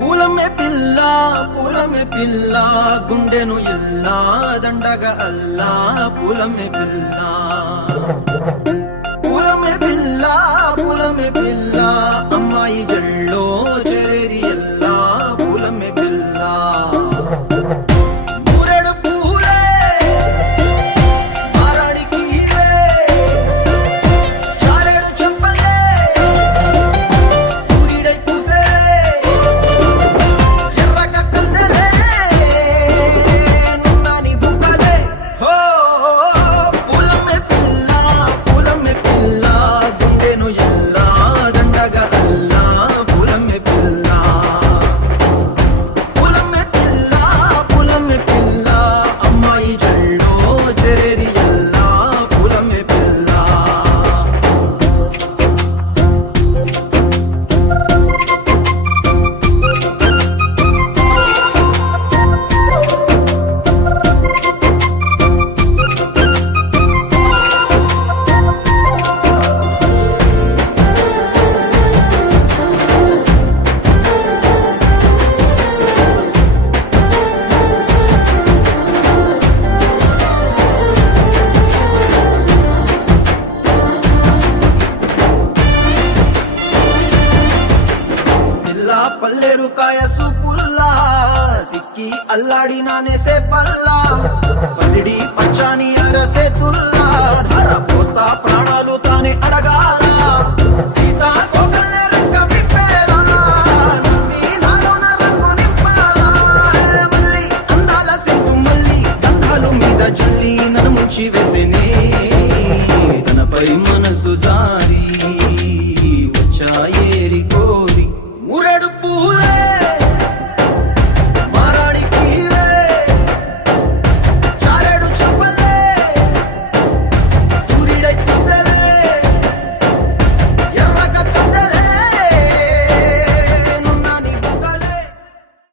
పూలమే పిల్ల గుండెను ఇల్లా దండగా అల్లా పూలమే పిల్ల అమ్మాయి జల్లో చేరేది ఎల్లా పూలమే పిల్ల పూరెడు పూలే మారాడికి చారేడు చెప్పలే సూర్యుడై పూసే ఎర్రగా కందలే నున్నాని బుక్కలే హో పూలమే పిల్ల గుండెను ఎల్లా దండగా అల్లా పూలమే పిల్ల అమ్మాయి జల్లో చేరేది ఎల్లా పూలమే పిల్ల పల్లేరు కాయ సూపుల్లా సిక్కి అల్లాడినానే సే పల్లా పసిడి పచ్చాని అరసే తుల్లా ధర పోస్తా ప్రాణాలు తానే అడగాల సీతా